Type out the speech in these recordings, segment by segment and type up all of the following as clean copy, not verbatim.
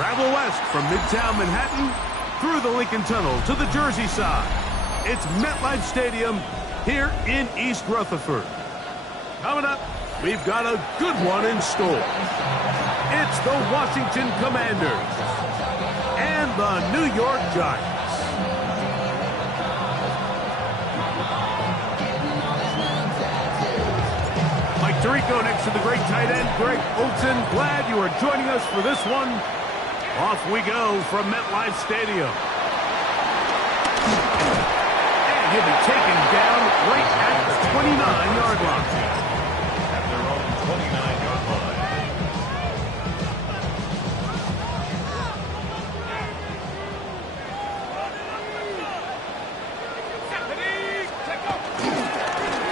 Travel west from Midtown Manhattan through the Lincoln Tunnel to the Jersey side. It's MetLife Stadium here in East Rutherford. Coming up, we've got a good one in store. It's the Washington Commanders and the New York Giants. Mike Tirico next to the great tight end, Greg Olson. Glad you are joining us for this one. Off we go from MetLife Stadium. And he'll be taken down right at the 29-yard line. At their own 29-yard line.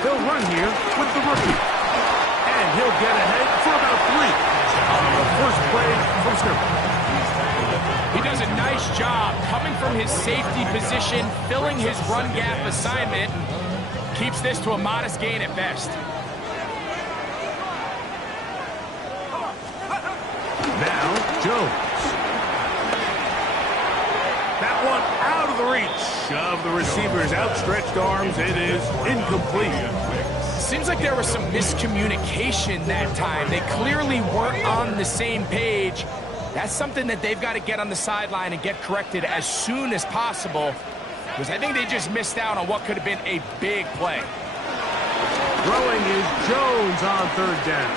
They'll run here with the rookie. And he'll get ahead for about 3 on the first play from scrimmage. He does a nice job coming from his safety position, filling his run gap assignment. Keeps this to a modest gain at best. Now, Jones. That one out of the reach of the receiver's outstretched arms. It is incomplete. Seems like there was some miscommunication that time. They clearly weren't on the same page. That's something that they've got to get on the sideline and get corrected as soon as possible, because I think they just missed out on what could have been a big play. Throwing is Jones on third down.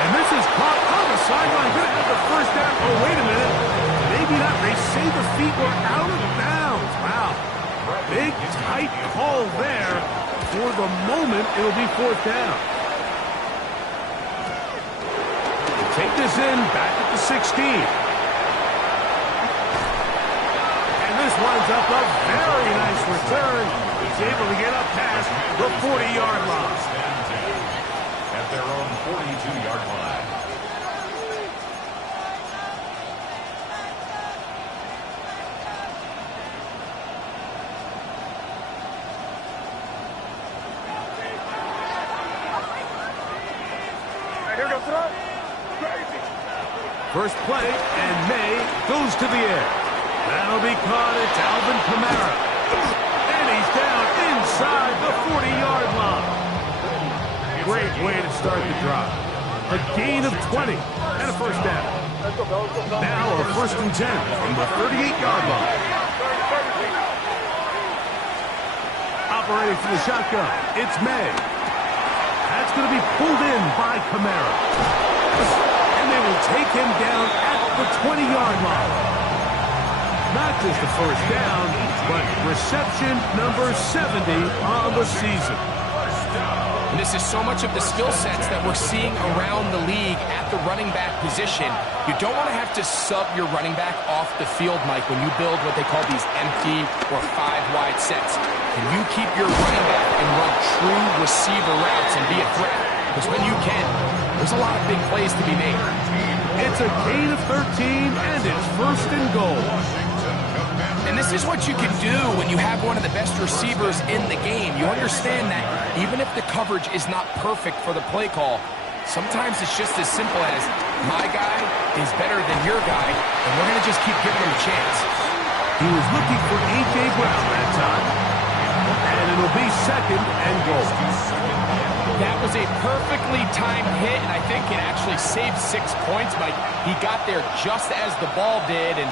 And this is caught on the sideline. Going to have the first down. Oh, wait a minute. Maybe not. They say the feet were out of bounds. Wow. Big, tight call there. For the moment, it'll be fourth down. Take this in, back at the 16. And this winds up a very nice return. He's able to get up past the 40-yard line. At their own 42-yard line. Here goes throw. First play, and May goes to the air. That'll be caught. It's Alvin Kamara. And he's down inside the 40-yard line. Great way to start the drive. A gain of 20 and a first down. Now a first and 10 from the 38-yard line. Operating for the shotgun, it's May. That's going to be pulled in by Kamara. And they will take him down at the 20-yard line. Not just the first down, but reception number 70 on the season. And this is so much of the skill sets that we're seeing around the league at the running back position. You don't want to have to sub your running back off the field, Mike, when you build what they call these empty or 5-wide sets. Can you keep your running back and run true receiver routes and be a threat? Because when you can, there's a lot of big plays to be made. It's a gain of 13, and it's first and goal. And this is what you can do when you have one of the best receivers in the game. You understand that even if the coverage is not perfect for the play call, sometimes it's just as simple as, my guy is better than your guy, and we're going to just keep giving him a chance. He was looking for A.J. Brown that time. And it'll be second and goal. That was a perfectly timed hit, and I think it actually saved 6 points, but he got there just as the ball did, and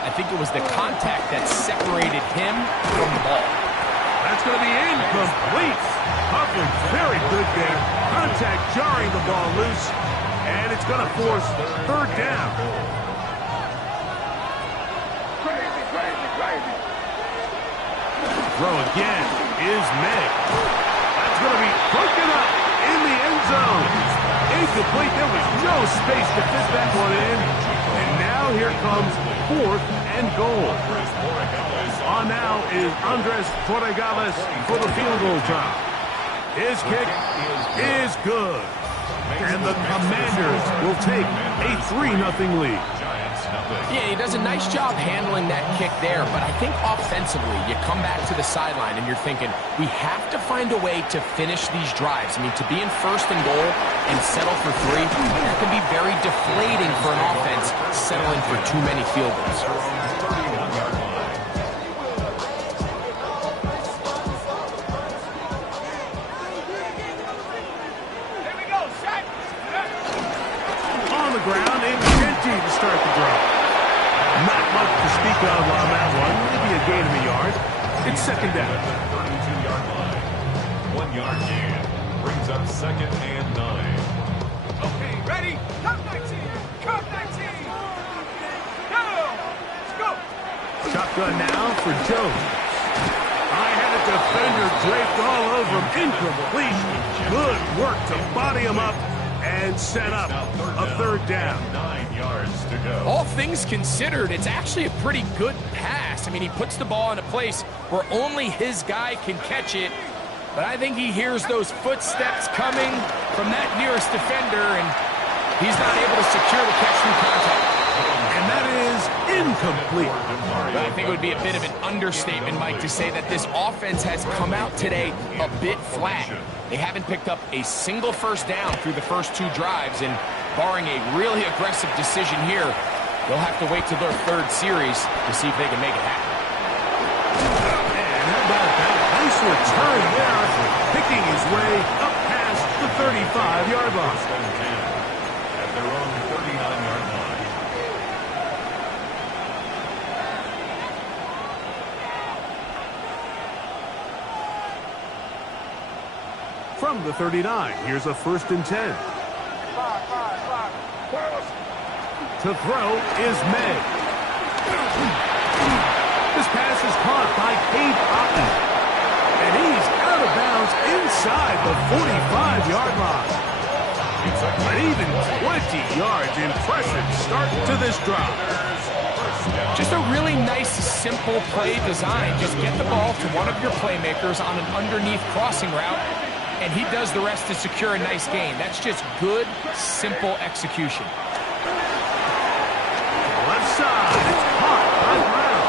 I think it was the contact that separated him from the ball. That's going to be incomplete. Coverage very good there. Contact jarring the ball loose, and it's going to force third down. Throw again is May. That's going to be broken up in the end zone. Incomplete. There was no space to fit that one in. And now here comes fourth and goal. On now is Andres Torregales for the field goal try. His kick is good. And the Commanders will take a 3-0 lead. something. Yeah, he does a nice job handling that kick there, but I think offensively, you come back to the sideline and you're thinking, we have to find a way to finish these drives. I mean, to be in first and goal and settle for 3, that can be very deflating for an offense settling for too many field goals. Ground and Genty to start the drive. Not much to speak of on that one. Maybe a gain of a yard. It's second down. 32-yard line. 1 yard gain. Brings up second and 9. Okay, ready? Come 19. Come 19. Go. Let's go. Shotgun now for Jones. I had a defender draped all over him. Incompletion. Good work to body him up and set up a third down. 9 yards to go. All things considered, it's actually a pretty good pass. I mean, he puts the ball in a place where only his guy can catch it. But I think he hears those footsteps coming from that nearest defender, and he's not able to secure the catch through contact. And that is incomplete. I think it would be a bit of an understatement, Mike, to say that this offense has come out today a bit flat. They haven't picked up a single first down through the first 2 drives, and barring a really aggressive decision here, they'll have to wait till their 3rd series to see if they can make it happen. And how about that? Nice return there, picking his way up past the 35-yard line. At their own 39-yard line. From the 39, here's a 1st and 10. To throw is May. This pass is caught by Cade Otton. And he's out of bounds inside the 45-yard line. An even 20 yards. Impressive start to this drive. Just a really nice, simple play design. Just get the ball to one of your playmakers on an underneath crossing route, and he does the rest to secure a nice gain. That's just good, simple execution. Left side, it's caught by Brown.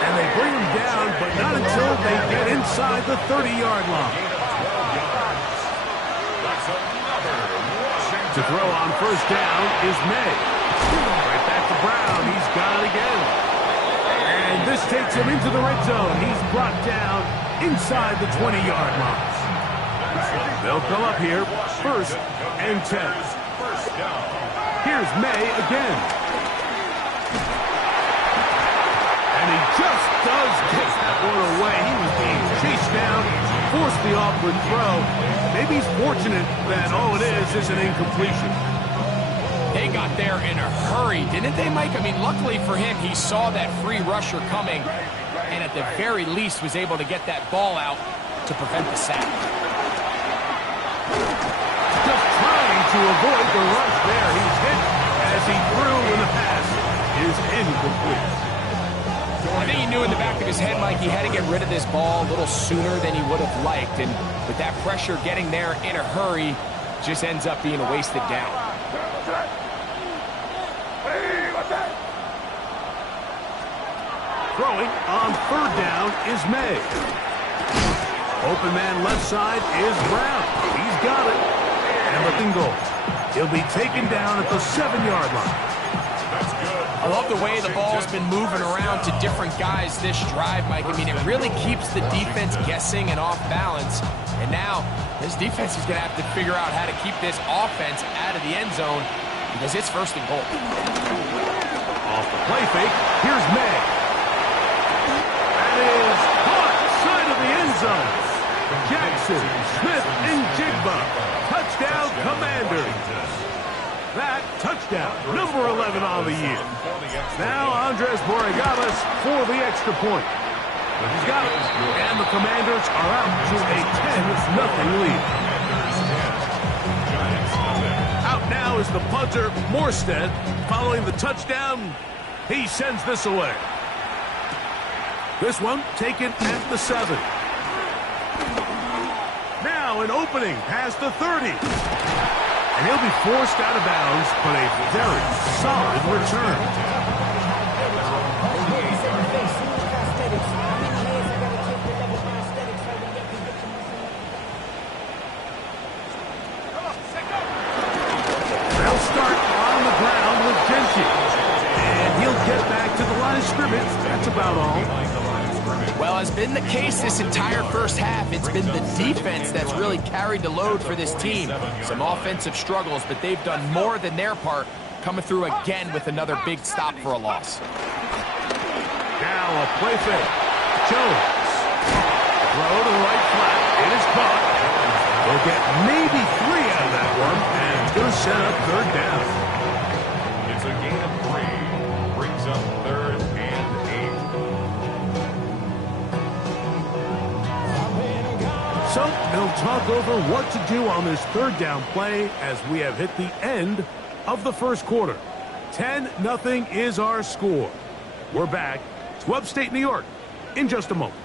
And they bring him down, but not until they get inside the 30-yard line. To throw on first down is May. Right back to Brown. He's got it again. And this takes him into the red zone. He's brought down inside the 20-yard line. They'll come up here, 1st and 10. Here's May again. And he just does get that one away. He was being chased down, forced the awkward throw. Maybe he's fortunate that all it is an incompletion. They got there in a hurry, didn't they, Mike? I mean, luckily for him, he saw that free rusher coming, and at the very least was able to get that ball out to prevent the sack. Just trying to avoid the rush there. He's hit as he threw, and the pass is incomplete. I think he knew in the back of his head, Mike, he had to get rid of this ball a little sooner than he would have liked, and with that pressure getting there in a hurry, just ends up being a wasted down. Throwing on 3rd down is May. Open man left side is Brown. He's got it. And the goal. He'll be taken down at the 7-yard line. I love the way the ball's been moving around to different guys this drive, Mike. I mean, it really keeps the defense guessing and off balance. And now, this defense is going to have to figure out how to keep this offense out of the end zone because it's 1st and goal. Off the play fake, here's May. That is caught side of the end zone. Jackson, Smith, and Jigba. Touchdown, Commanders. That touchdown, number 11 on the year. Now Andres Borregales for the extra point. He's got it. And the Commanders are out to a 10-0 lead. Out now is the punter, Morstead. Following the touchdown, he sends this away. This one taken at the 7. Now an opening past the 30. And he'll be forced out of bounds, but a very solid return. They'll start on the ground with Genty. And he'll get back to the line of scrimmage. That's about all. Well, as been the case this entire first half, it's been the defense that's really carried the load for this team. Some offensive struggles, but they've done more than their part, coming through again with another big stop for a loss. Now a play fake. Jones. Throw to the right flat. It is caught. They'll get maybe 3 out of that one, and it's going to set up third down. It's a gain of 3. Brings up 3rd and 8. So they'll talk over what to do on this third down play as we have hit the end of the first quarter. 10-0 is our score. We're back to upstate New York in just a moment.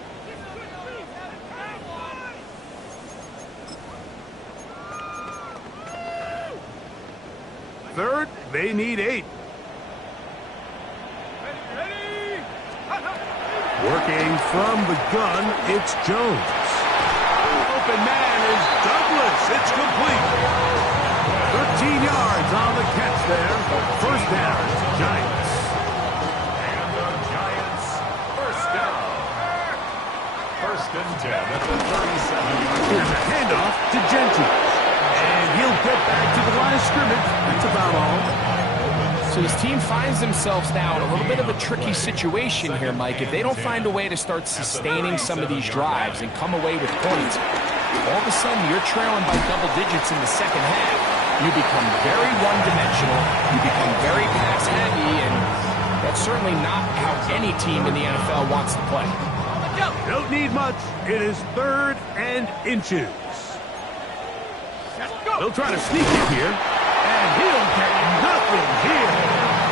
Third, they need 8. Working from the gun, it's Jones. Open man is Douglas. It's complete. 13 yards on the catch there. First down, Giants. And the Giants, first down. 1st and 10 at the 37. Here's a handoff to Genty. And he'll get back to the line of scrimmage. That's about all. So his team finds themselves now in a little bit of a tricky situation here, Mike. If they don't find a way to start sustaining some of these drives and come away with points, all of a sudden you're trailing by double digits in the second half. You become very one-dimensional. You become very pass-heavy, and that's certainly not how any team in the NFL wants to play. Don't need much. It is 3rd and inches. He'll try to sneak it here, and he'll get nothing here.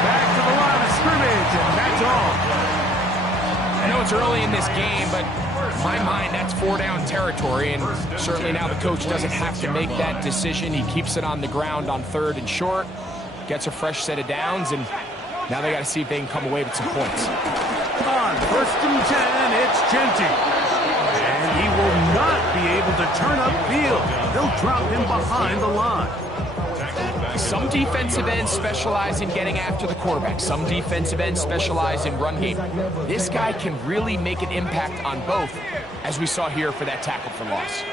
Back to the line of scrimmage, and that's all. I know it's early in this game, but in my mind, that's 4-down territory, and certainly now the coach doesn't have to make that decision. He keeps it on the ground on 3rd and short, gets a fresh set of downs, and now they got to see if they can come away with some points. On 1st and 10, it's Genty. And he will not be able to turn upfield. They'll drop him behind the line. Some defensive ends specialize in getting after the quarterback. Some defensive ends specialize in run game. This guy can really make an impact on both, as we saw here for that tackle for loss.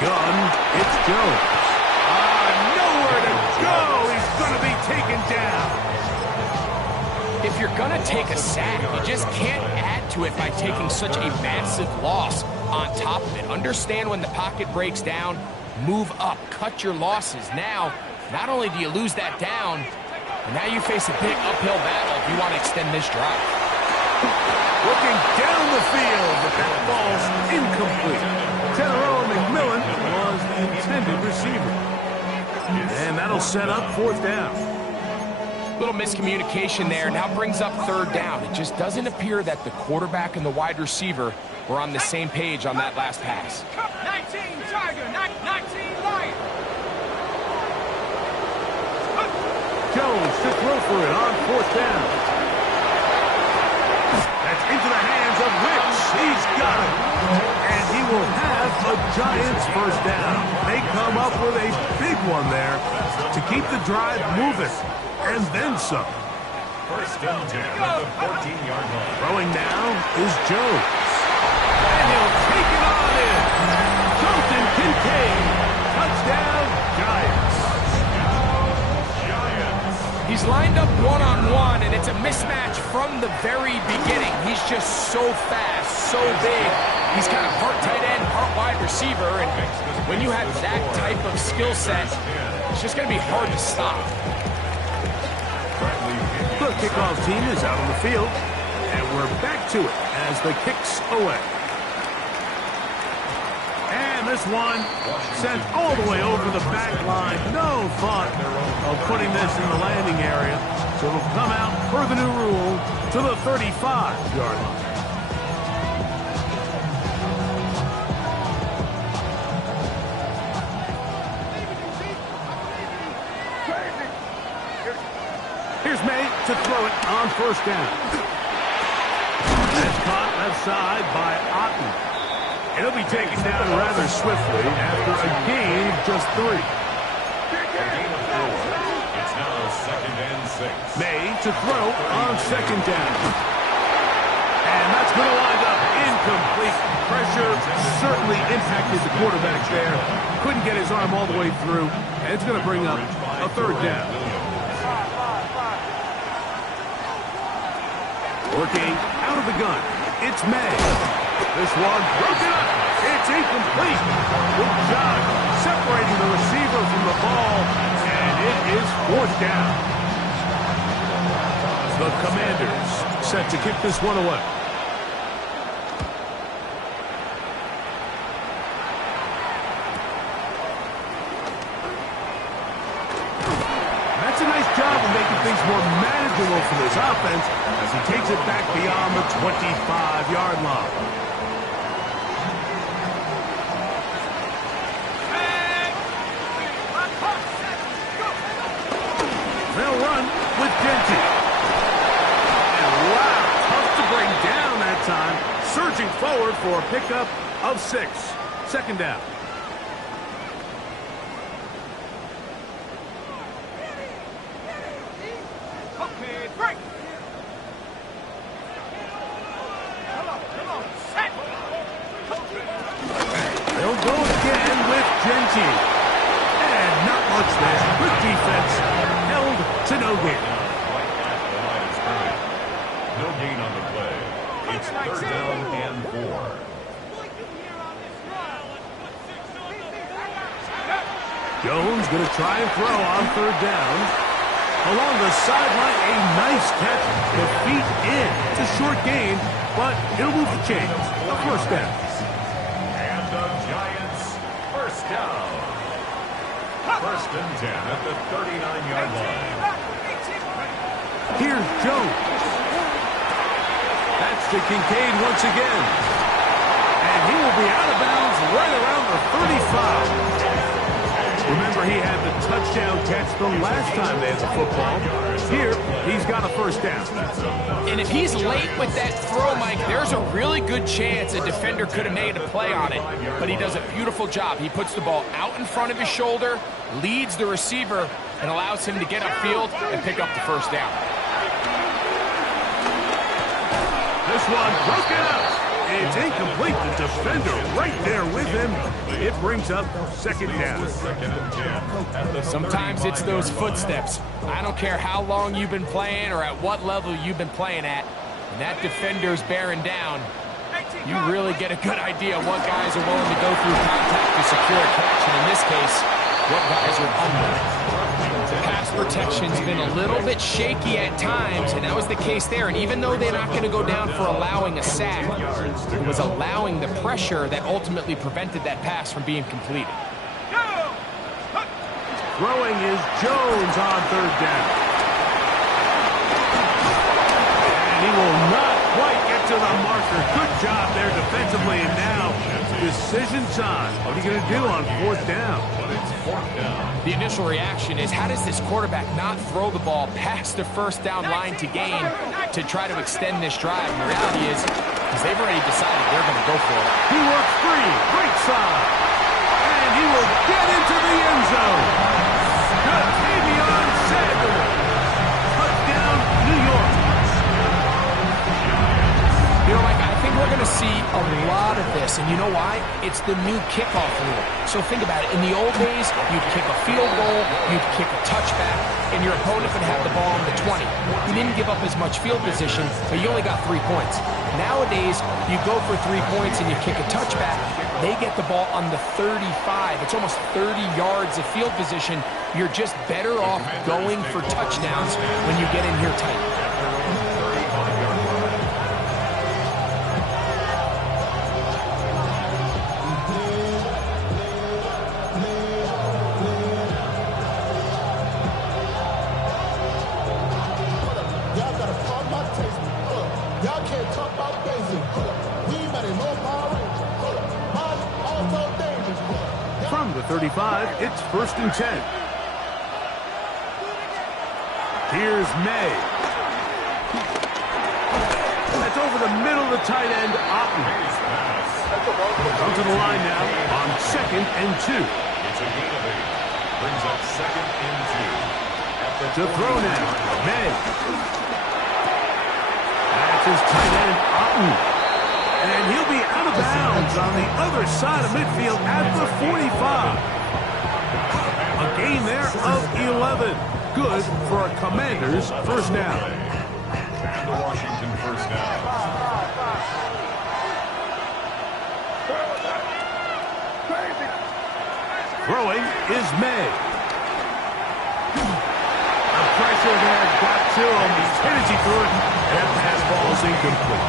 Gun, it's Jones. Nowhere to go. He's going to be taken down. If you're going to take a sack, you just can't add to it by taking such a massive loss on top of it. Understand when the pocket breaks down, move up, cut your losses. Now, not only do you lose that down, but now you face a big uphill battle if you want to extend this drive. Looking down the field, but that ball's incomplete. Tenero McMillan was the intended receiver. And that'll set up 4th down. Little miscommunication there. Now brings up 3rd down. It just doesn't appear that the quarterback and the wide receiver were on the same page on that last pass. 19 Tiger, 19 Lion. Jones to throw for it on 4th down. That's into the hands of Rich. He's got it. And he will have a Giants first down. They come up with a big one there to keep the drive moving. And then some. 1st and 10 at the 14-yard line. Throwing now is Jones. And he'll take it on in. Jonathan Kincaid. Touchdown, Giants. He's lined up one-on-one, and it's a mismatch from the very beginning. He's just so fast, so big. He's kind of part tight end, part wide receiver, and when you have that type of skill set, it's just going to be hard to stop. The kickoff team is out on the field, and we're back to it as the kick's away. And this one sent all the way over the back line. No thought of putting this in the landing area, so it'll come out per the new rule to the 35-yard line. to throw it on first down. That's caught left side by Otten. It'll be taken down rather swiftly after a gain of just 3. It's now 2nd and 6. May to throw on second down. And that's going to wind up incomplete. Pressure certainly impacted the quarterback there. Couldn't get his arm all the way through. And it's going to bring up a 3rd down. Working out of the gun. It's May. This one broken up. It's incomplete. Good job separating the receiver from the ball. And it is 4th down. The Commanders set to kick this one away. That's a nice job of making things more manageable for this offense as he takes it back beyond the 25-yard line. They'll run with Genty. And wow, tough to bring down that time. Surging forward for a pickup of 6. 2nd down. Okay, break. Come on, set. They'll go again with Genty. And not much there. Good defense. Held to no gain. Right at the line of scrimmage. No gain on the play. It's 3rd down and 4. Jones going to try and throw on 3rd down. Along the sideline, a nice catch. The feet in. It's a short gain, but it'll move the chains. A 1st down. And the Giants, 1st down. 1st and 10 at the 39-yard line. Here's Jones. That's to Kincaid once again. And he will be out of bounds right around the 35. Remember, he had the touchdown catch the last time they had the football. Here, he's got a 1st down. And if he's late with that throw, Mike, there's a really good chance a defender could have made a play on it. But he does a beautiful job. He puts the ball out in front of his shoulder, leads the receiver, and allows him to get upfield and pick up the 1st down. This one broken up. It's incomplete. The defender right there with him. It brings up 2nd down. Sometimes it's those footsteps. I don't care how long you've been playing or at what level you've been playing at. When that defender's bearing down, you really get a good idea of what guys are willing to go through contact to secure a catch. And in this case, what guys are under. Pass protection's been a little bit shaky at times, and that was the case there. And even though they're not going to go down for allowing a sack, it was allowing the pressure that ultimately prevented that pass from being completed. Throwing is Jones on 3rd down. And he will not quite get to the marker. Good job there defensively, and now decision time. What are you going to do on 4th down? The initial reaction is, how does this quarterback not throw the ball past the 1st down line to gain to try to extend this drive? And the reality is, because they've already decided they're going to go for it. He works free, right side, and he will get into the end zone. Good, Tavion Sanders. Touchdown, New York. You know, Mike, I think we're going to see a lot of this, and you know why? It's the new kickoff rule. So think about it. In the old days, you'd kick a field goal, you'd kick a touchback, and your opponent would have the ball on the 20. You didn't give up as much field position, but you only got 3 points. Nowadays, you go for 3 points and you kick a touchback, they get the ball on the 35. It's almost 30 yards of field position. You're just better off going for touchdowns when you get in here tight. From the 35, it's 1st and 10. Here's May. the tight end, Otten. Come to the line now on 2nd and 2. It's a gain of 8. Brings up 2nd and 2. To throw now, May. That's his tight end, Otten. And he'll be out of bounds on the other side of midfield at the 45. A gain there of 11. Good for a Commanders first down. And the Washington first down. Throwing is May. The pressure there got to him. He's hit as he threw it. That pass ball is incomplete.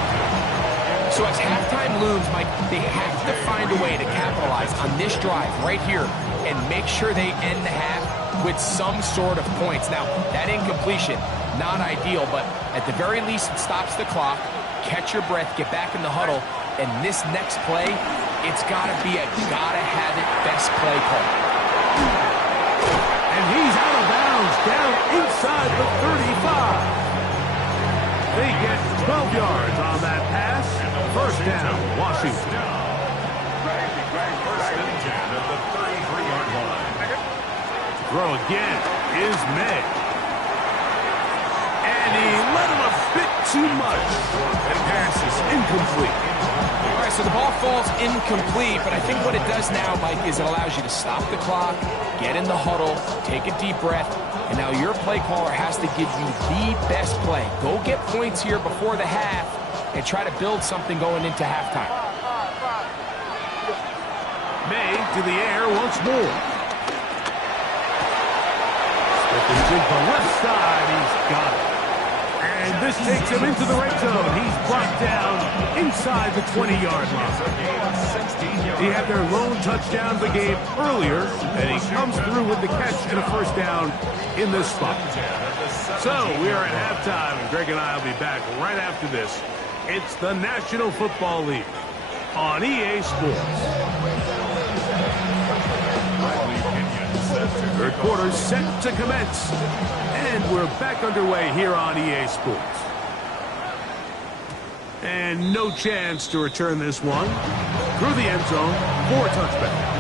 So as halftime looms, Mike, they have to find a way to capitalize on this drive right here and make sure they end the half with some sort of points. Now, that incompletion, not ideal, but at the very least, it stops the clock. Catch your breath, get back in the huddle, and this next play, it's got to be a gotta-have-it best play call. And he's out of bounds, down inside the 35. They get 12 yards on that pass. First down, Washington. First and 10 at the 33-yard line. Throw again is May. And he let him a bit too much. That pass is incomplete. All right, so the ball falls incomplete, but I think what it does now, Mike, is it allows you to stop the clock, get in the huddle, take a deep breath, and now your play caller has to give you the best play. Go get points here before the half and try to build something going into halftime. May to the air once more. Smith to the left side. He's got it. And this takes him into the red zone. He's brought down inside the 20-yard line. He had their lone touchdown of the game earlier, and he comes through with the catch and a first down in this spot. So we are at halftime, and Greg and I will be back right after this. It's the National Football League on EA Sports. Third quarter set to commence. And we're back underway here on EA Sports. And no chance to return this one. Through the end zone for a touchback.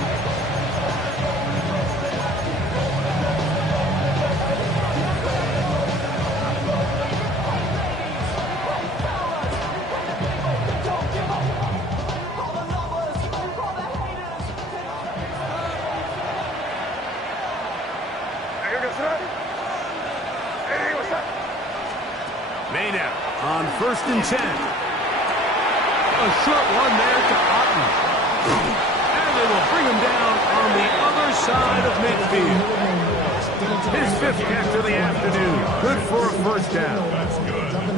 May now on 1st and 10. A short one there to Otten. And they will bring him down on the other side of midfield. His 5th catch of the afternoon. Good for a first down. That's good. First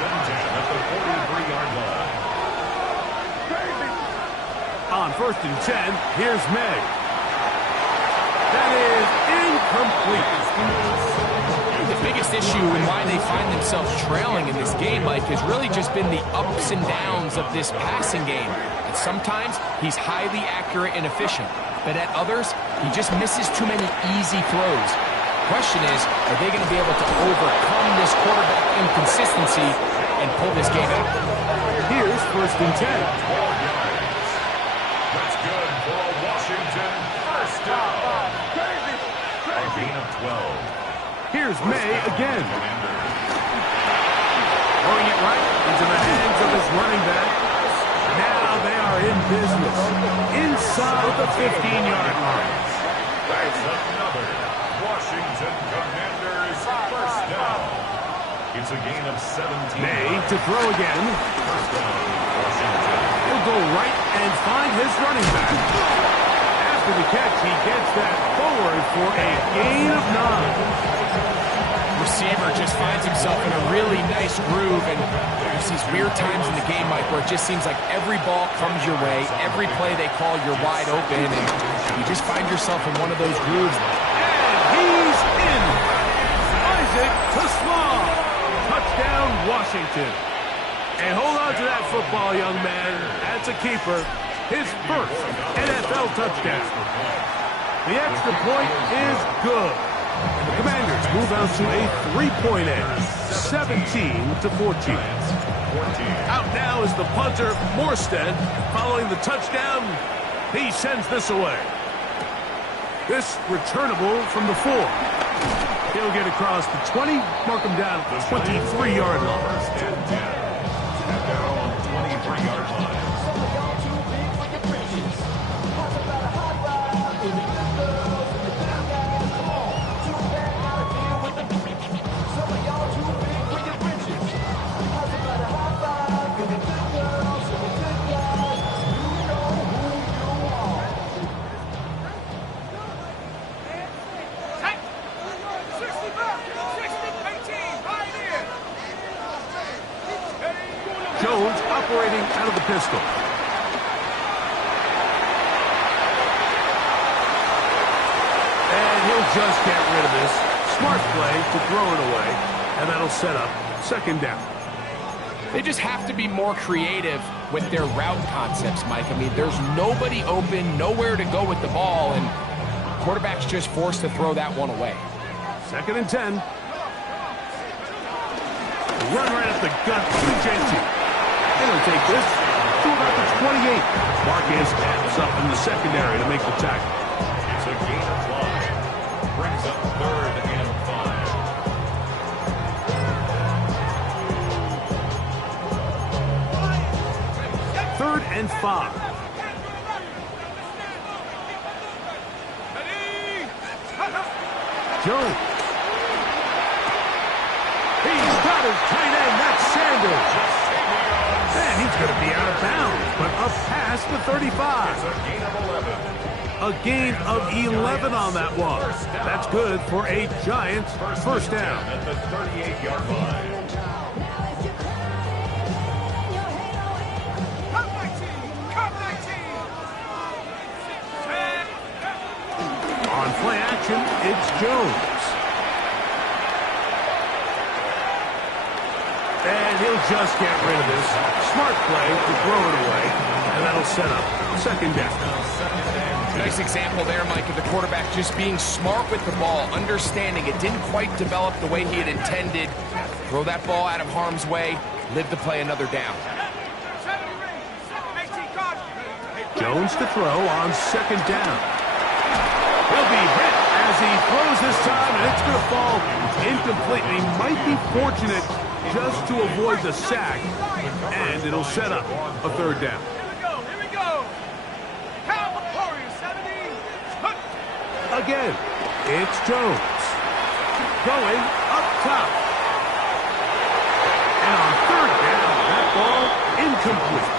and 10 at the 43-yard line. On 1st and 10, here's May. That is incomplete. The biggest issue and why they find themselves trailing in this game, Mike, has really just been the ups and downs of this passing game. And sometimes he's highly accurate and efficient, but at others, he just misses too many easy throws. Question is, are they going to be able to overcome this quarterback inconsistency and pull this game out? Here's 1st and 10. That's good for a Washington first down. A gain of 12. Here's May again. Throwing it right into the hands of his running back. Now they are in business. Inside the 15-yard line. That's another Washington Commanders first down. It's a gain of 17. May to throw again. First down, Washington. He'll go right and find his running back. After the catch, he gets that forward for a gain of 9. Receiver just finds himself in a really nice groove, and there's these weird times in the game, Mike, where it just seems like every ball comes your way, every play they call, you're wide open, and you just find yourself in one of those grooves. And he's in. Isaac Tasman. Touchdown, Washington. And hold on to that football, young man. That's a keeper. His first NFL touchdown. The extra point is good. And the Commanders move out to a 3-point edge, 17-14. Out now is the punter, Morstead. Following the touchdown, he sends this away. This returnable from the 4. He'll get across the 20, mark him down at the 23-yard line. First and 10. And they're on 23-yard line. Jones operating out of the pistol. And he'll just get rid of this. Smart play to throw it away, and that'll set up second down. They just have to be more creative with their route concepts, Mike. I mean, there's nobody open, nowhere to go with the ball, and quarterback's just forced to throw that one away. Second and 10. Run right at the gut to Genty. And he'll take this to about the 28. Marquez ends up in the secondary to make the tackle. It's a gain of 5. Brings up 3rd and 5. 3rd and 5. Jones. He's got his tight end. That's Sanders. And he's going to be out of bounds, but up past the 35. It's a gain of 11. A gain of 11 on that one. That's good for a Giants first down. At the 38-yard line. On play action, it's Jones. And he'll just get rid of this. Smart play to throw it away, and that'll set up second down. Nice example there, Mike, of the quarterback just being smart with the ball, understanding it didn't quite develop the way he had intended. Throw that ball out of harm's way, live to play another down. Jones to throw on second down. He'll be hit as he throws this time, and it's going to fall incomplete. He might be fortunate just to avoid the sack, and it'll set up a third down. Here we go. Again, it's Jones. Going up top. And on third down, that ball incomplete.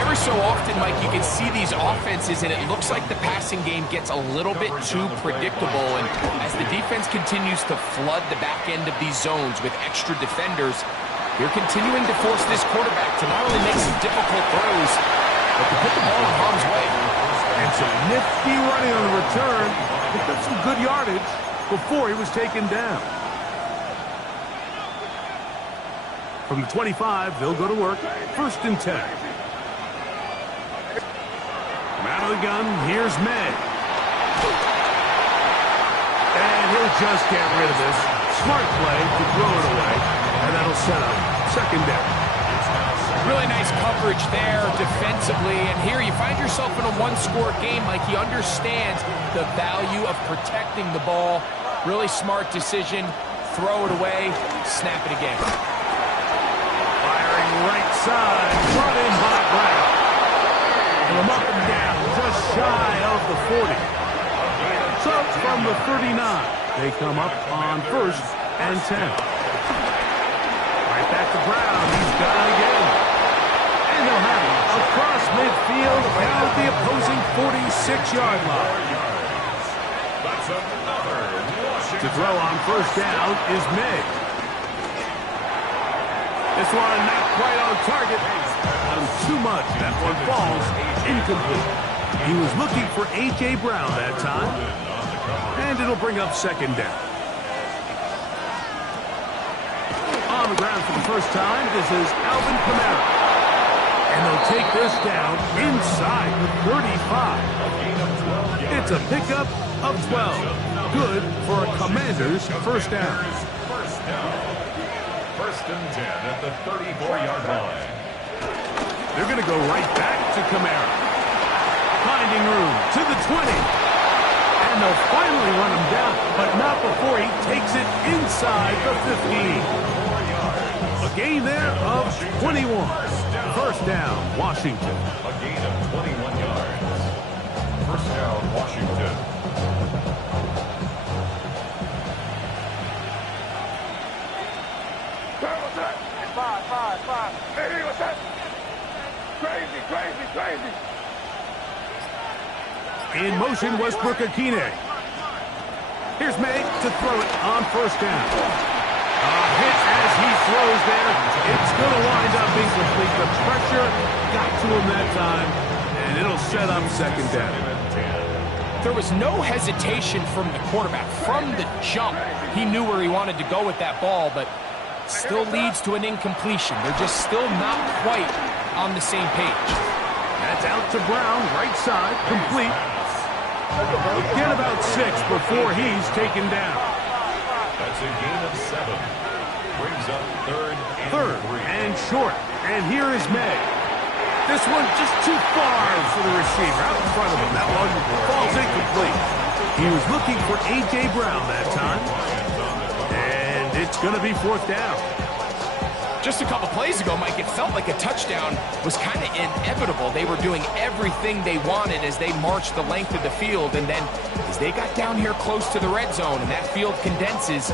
Every so often, Mike, you can see these offenses, and it looks like the passing game gets a little bit too predictable. And as the defense continues to flood the back end of these zones with extra defenders, you're continuing to force this quarterback to not only make some difficult throws, but to put the ball in harm's way. And some nifty running on the return. Picked up some good yardage before he was taken down. From the 25, they'll go to work. First and 10. Out of the gun, here's May. And he'll just get rid of this. Smart play to throw it away, and that'll set up second down. Really nice coverage there defensively, and here you find yourself in a one-score game. Like, he understands the value of protecting the ball. Really smart decision. Throw it away, snap it again. Firing right side, brought in hot ground. From up and down, just shy of the 40. So from the 39, they come up on first and 10. Right back to Brown. He's got it again. And they'll have it across midfield down at the opposing 46-yard line. That's another Washington. To throw on first down is May. This one not quite on target. Too much. That one falls incomplete. He was looking for A.J. Brown that time. And it'll bring up second down. On the ground for the first time, this is Alvin Kamara. And they'll take this down inside the 35. It's a pickup of 12. Good for a Commanders first down. First and 10 at the 34-yard line. They're going to go right back to Kamara. Finding room to the 20. And they'll finally run him down, but not before he takes it inside the 15. A gain there of 21. First down, Washington. A gain of 21 yards. First down, Washington. Five. Hey, what's that? Crazy. In motion, Westbrook-Akine. Here's May to throw it on first down. A hit as he throws there. It's going to wind up incomplete. The pressure got to him that time, and it'll set up second down. There was no hesitation from the quarterback. From the jump, he knew where he wanted to go with that ball, but still leads to an incompletion. They're just still not quite on the same page. That's out to Brown, right side, complete. Get about 6 before he's taken down. That's a gain of 7. Brings up third and short. And here is May. This one just too far for the receiver. Out in front of him. That one falls incomplete. He was looking for A.J. Brown that time. And it's going to be fourth down. Just a couple plays ago, Mike, it felt like a touchdown was kind of inevitable. They were doing everything they wanted as they marched the length of the field, and then as they got down here close to the red zone and that field condenses,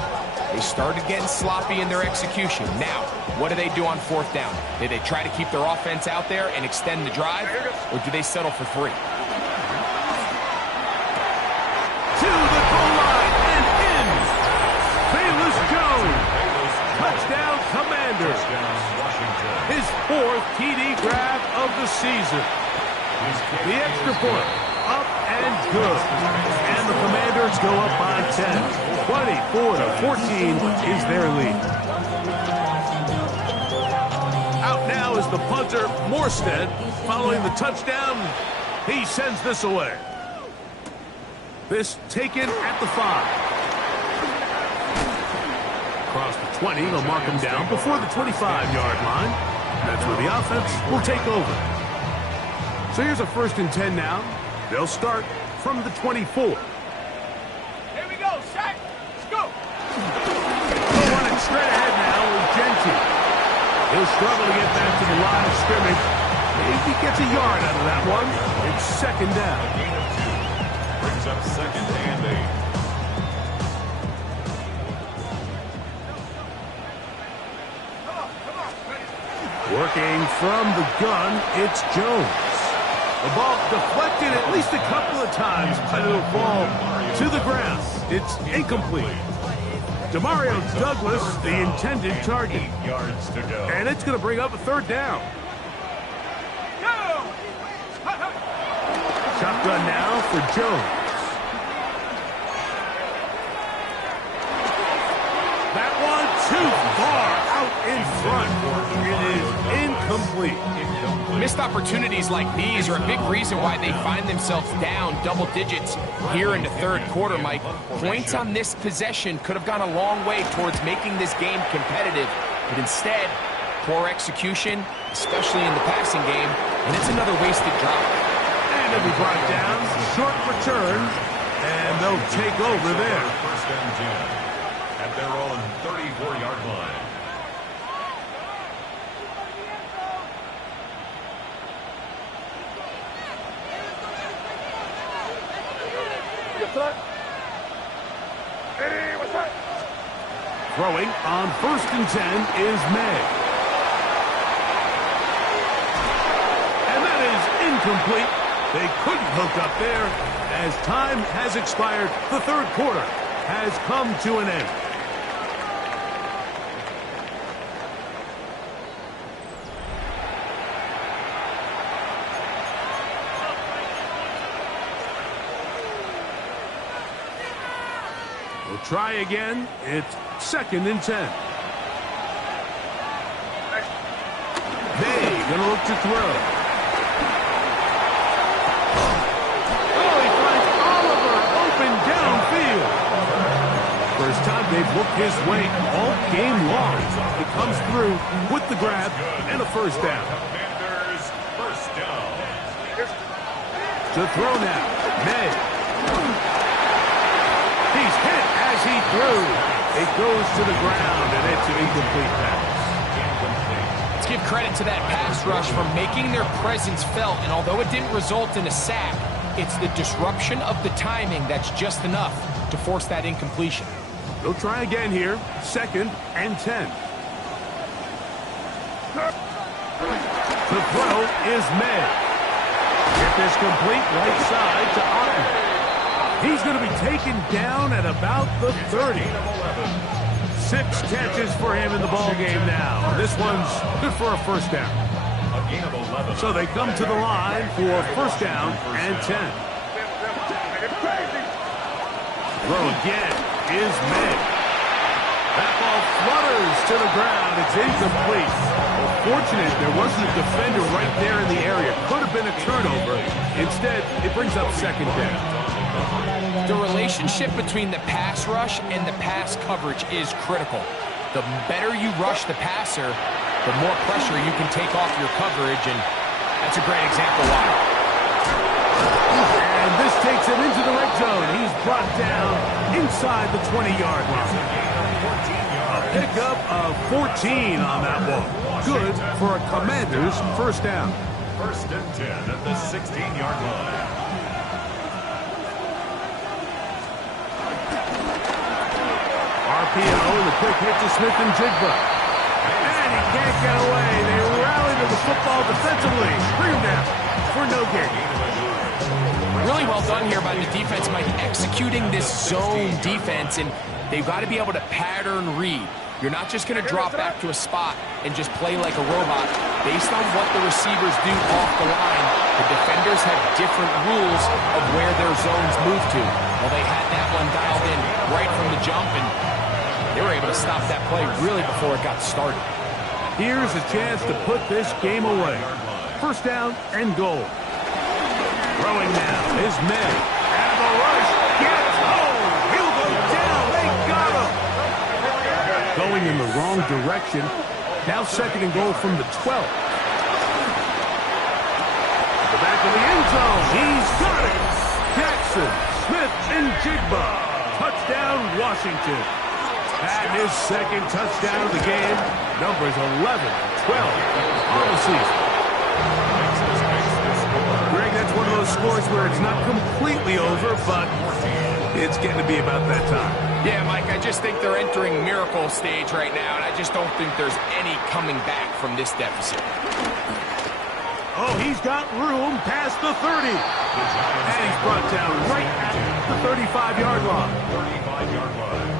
they started getting sloppy in their execution. Now, what do they do on fourth down? Do they try to keep their offense out there and extend the drive, or do they settle for 3? To the goal line and in. Bayless Jones. Touchdown, Commanders. His 4th TD grab of the season. The extra point, up and good. And the Commanders go up by 10. 24-14 is their lead. Out now is the punter, Morstead. Following the touchdown, he sends this away. This taken at the 5. Across the 20, they'll mark him down before the 25-yard line. That's where the offense will take over. So here's a first and 10 now. They'll start from the 24. Here we go, Shaq. Let's go. They'll run it straight ahead now with Genty. He'll struggle to get back to the line of scrimmage. Maybe gets a yard out of that one. It's second down. A gain of 2. Brings up second and 8. Working from the gun, it's Jones. The ball deflected at least a couple of times, but it'll fall to the ground. It's incomplete. Demario Douglas, the intended target. 8 yards to go. And it's going to bring up a third down. Shotgun now for Jones. That one too far out in front. It is incomplete. Missed opportunities like these are a big reason why they find themselves down double digits here in the third quarter, Mike. Points on this possession could have gone a long way towards making this game competitive, but instead, poor execution, especially in the passing game, and it's another wasted drop. And it'll be brought down, short return, and they'll take over there. First and 10 at their own 34-yard line. Hey, what's that? Throwing on first and 10 is May. And that is incomplete. They couldn't hook up there as time has expired. The third quarter has come to an end. We'll try again. It's second and 10. They Gonna look to throw. Oh, he finds Oliver open downfield. First time they've looked his way all game long. He comes through with the grab and a first down. Commanders, first down. To throw now. May. He's hit as he threw. It goes to the ground, and it's an incomplete pass. Let's give credit to that pass rush for making their presence felt, and although it didn't result in a sack, it's the disruption of the timing that's just enough to force that incompletion. They'll try again here. 2nd and 10. The throw is May. Get this complete right side to Otten. He's going to be taken down at about the 30. 6 catches for him in the ball game now. This one's good for a first down. So they come to the line for first down and 10. Throw again is May. That ball flutters to the ground. It's incomplete. Well, fortunate there wasn't a defender right there in the area. Could have been a turnover. Instead, it brings up second down. The relationship between the pass rush and the pass coverage is critical. The better you rush the passer, the more pressure you can take off your coverage, and that's a great example why. And this takes him into the red zone. He's brought down inside the 20-yard line. A pickup of 14 on that one. Good for a Commanders first down. 1st and 10 at the 16-yard line. RPO, the quick hit to Smith and Jigba. And he can't get away. They rally to the football defensively. Bring him down for no gain. Really well done here by the defense, Mike, executing this zone defense, and they've got to be able to pattern read. You're not just going to drop back to a spot and just play like a robot. Based on what the receivers do off the line, the defenders have different rules of where their zones move to. Well, they had that one dialed in right from the jump, and they were able to stop that play really before it got started. Here's a chance to put this game away. First down and goal. Throwing now is May. And the rush gets home. He'll go down. They got him. Going in the wrong direction. Now 2nd and goal from the 12. The back of the end zone. He's got it. Jackson, Smith, and Jigba. Touchdown, Washington. And his 2nd touchdown of the game. Numbers 11 and 12 on the season. Greg, that's one of those scores where it's not completely over, but it's getting to be about that time. Yeah, Mike, I just think they're entering miracle stage right now, and I just don't think there's any coming back from this deficit. Oh, he's got room past the 30. And he's brought down right at the 35-yard line. 35-yard line.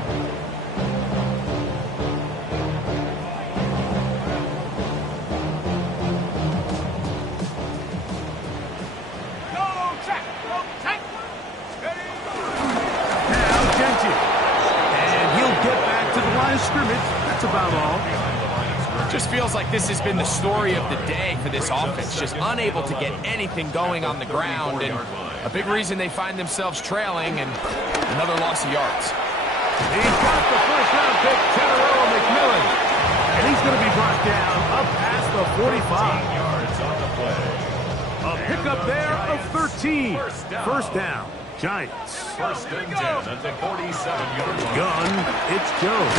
Scrimmage. That's about all. Just feels like this has been the story of the day for this offense. Just unable to get anything going on the ground, and a big reason they find themselves trailing and another loss of yards. He's got the first-round pick, General McMillan, and he's going to be brought down up past the 45. Yards on the play. A pickup there of 13. First down. Giants. 1st and 10 at the 47-yard line. Gun, it's Jones.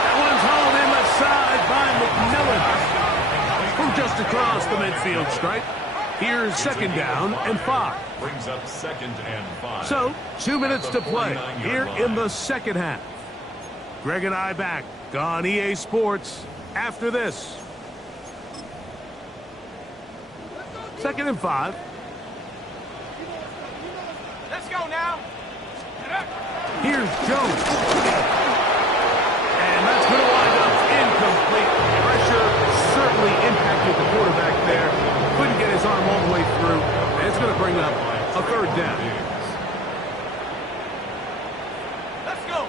That one's hauled in the side by McMillan. From just across the midfield stripe. Here's 2nd down and 5. Brings up 2nd and 5. So, 2 minutes to play here in the second half. Greg and I back on EA Sports after this. 2nd and 5. Let's go now. Here's Jones. And that's going to wind up incomplete. Pressure certainly impacted the quarterback there. Couldn't get his arm all the way through. And it's going to bring up a 3rd down. Let's go.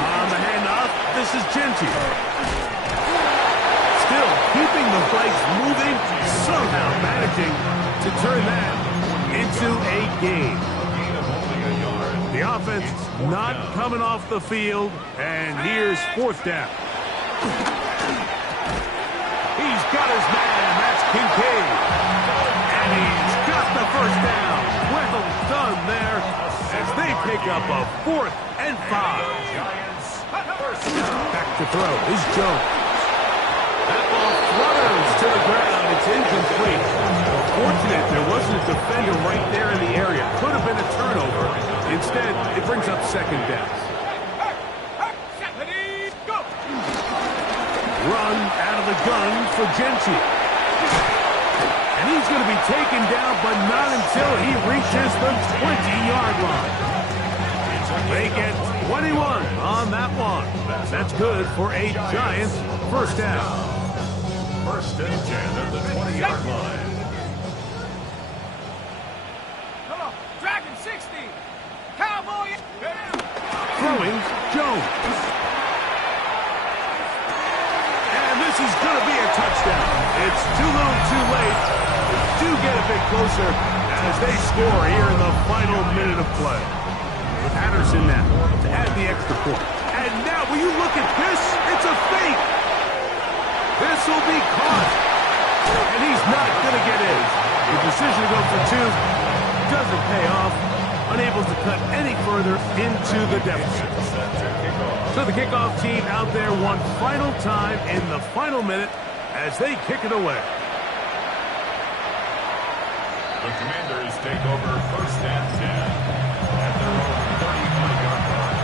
On the handoff, this is Genty. keeping the Vikes moving, somehow managing to turn that into a game. The offense not coming off the field, and here's fourth down. He's got his man, that's Kincaid. And he's got the first down. Well done there as they pick up a 4th and 5. Back to throw is Jones. That ball flutters to the ground. It's incomplete. Fortunate there wasn't a defender right there in the area. Could have been a turnover. Instead, it brings up second down. Run out of the gun for Gentry. And he's going to be taken down, but not until he reaches the 20-yard line. They get 21 on that one. That's good for a Giants first down. First and 10 at the 20-yard line. Come on, Dragon 60. Cowboy. Throwing Jones. And this is going to be a touchdown. It's too little too late. Do get a bit closer as they score here in the final minute of play. Patterson now to add the extra point. And now, will you look at this? It's a fake. This will be caught. And he's not going to get in. The decision to go for 2 doesn't pay off. Unable to cut any further into the deficit. So the kickoff team out there one final time in the final minute as they kick it away. The Commanders take over first and 10 at their own 35-yard line.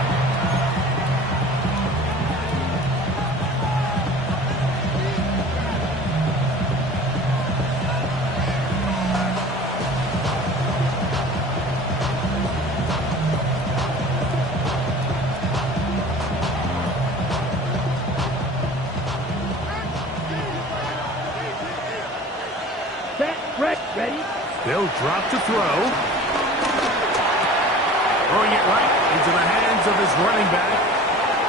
Ready? They'll drop to throw. Throwing it right into the hands of his running back.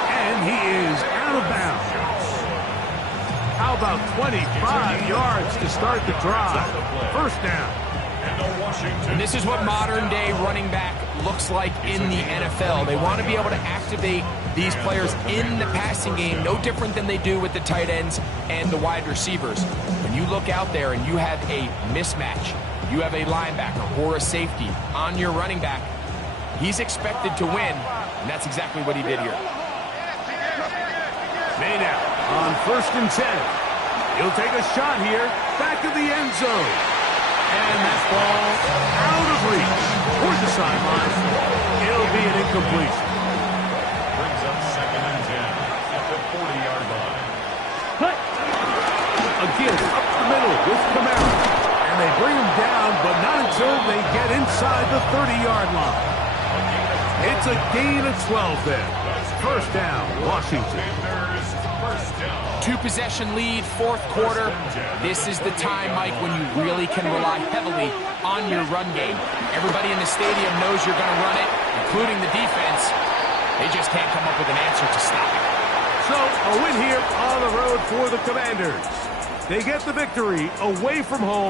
And he is out of bounds. How about 25 yards to start the drive? First down. And this is what modern-day running back looks like in the NFL. They want to be able to activate these players in the passing game, no different than they do with the tight ends and the wide receivers. When you look out there and you have a mismatch, you have a linebacker or a safety on your running back, he's expected to win, and that's exactly what he did here. Made out on first and 10. He'll take a shot here, back of the end zone. And that ball out of reach toward the sideline. It'll be an incompletion. Brings up second and 10 at the 40-yard line. Again, up the middle with Camara. And they bring him down, but not until they get inside the 30-yard line. It's a gain of 12 there. First down, Washington. Two-possession lead, fourth quarter. This is the time, Mike, when you really can rely heavily on your run game. Everybody in the stadium knows you're going to run it, including the defense. They just can't come up with an answer to stop it. So, a win here on the road for the Commanders. They get the victory away from home.